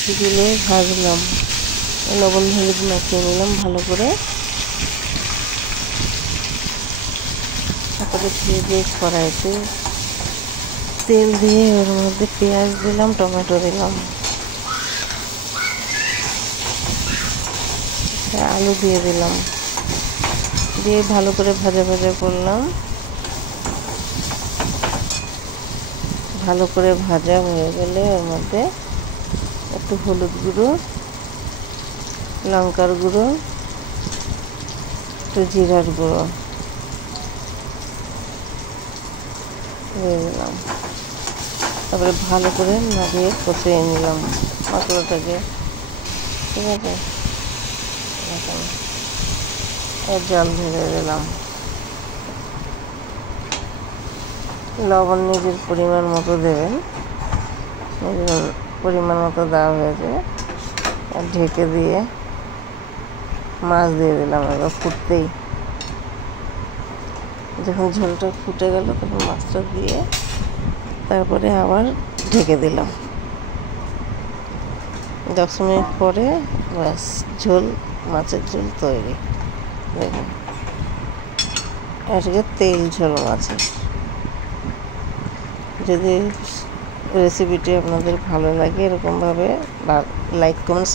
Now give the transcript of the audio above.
মাছগুলো ভাজলাম, লবণ হলুদ মাখিয়ে নিলাম ভালো করে। তারপরে ভেজে কড়াইতে তেল দিয়ে ওর মধ্যে পেঁয়াজ দিলাম, টমেটো দিলাম, আলু দিয়ে দিলাম, দিয়ে ভালো করে ভাজা ভাজা করলাম। ভালো করে ভাজা হয়ে গেলে ওর মধ্যে একটু হলুদ গুঁড়ো, লঙ্কার গুঁড়ো, একটু জিরার গুঁড়ো দিয়ে দিলাম। তারপরে ভালো করে নাড়িয়ে কষিয়ে নিলাম মশলাটাকে। ঠিক আছে, জল ঢেলে দিলাম। লবণ নিজের পরিমাণ মতো দেবেন, নিজের পরিমাণ মতো দেওয়া হয়েছে। আর ঢেকে দিয়ে মাছ দিয়ে দিলাম। এবার ফুটতেই, যখন ঝোলটা ফুটে গেল তখন মাছটা দিয়ে তারপরে আবার ঢেকে দিলাম। 10 মিনিট পরে ব্যাস ঝোল, মাছের ঝোল তৈরি। দেখুন, আজকে তেল ঝোল মাছের। যদি রেসিপিটি আপনাদের ভালো লাগে এরকমভাবে লাইক কমেন্ট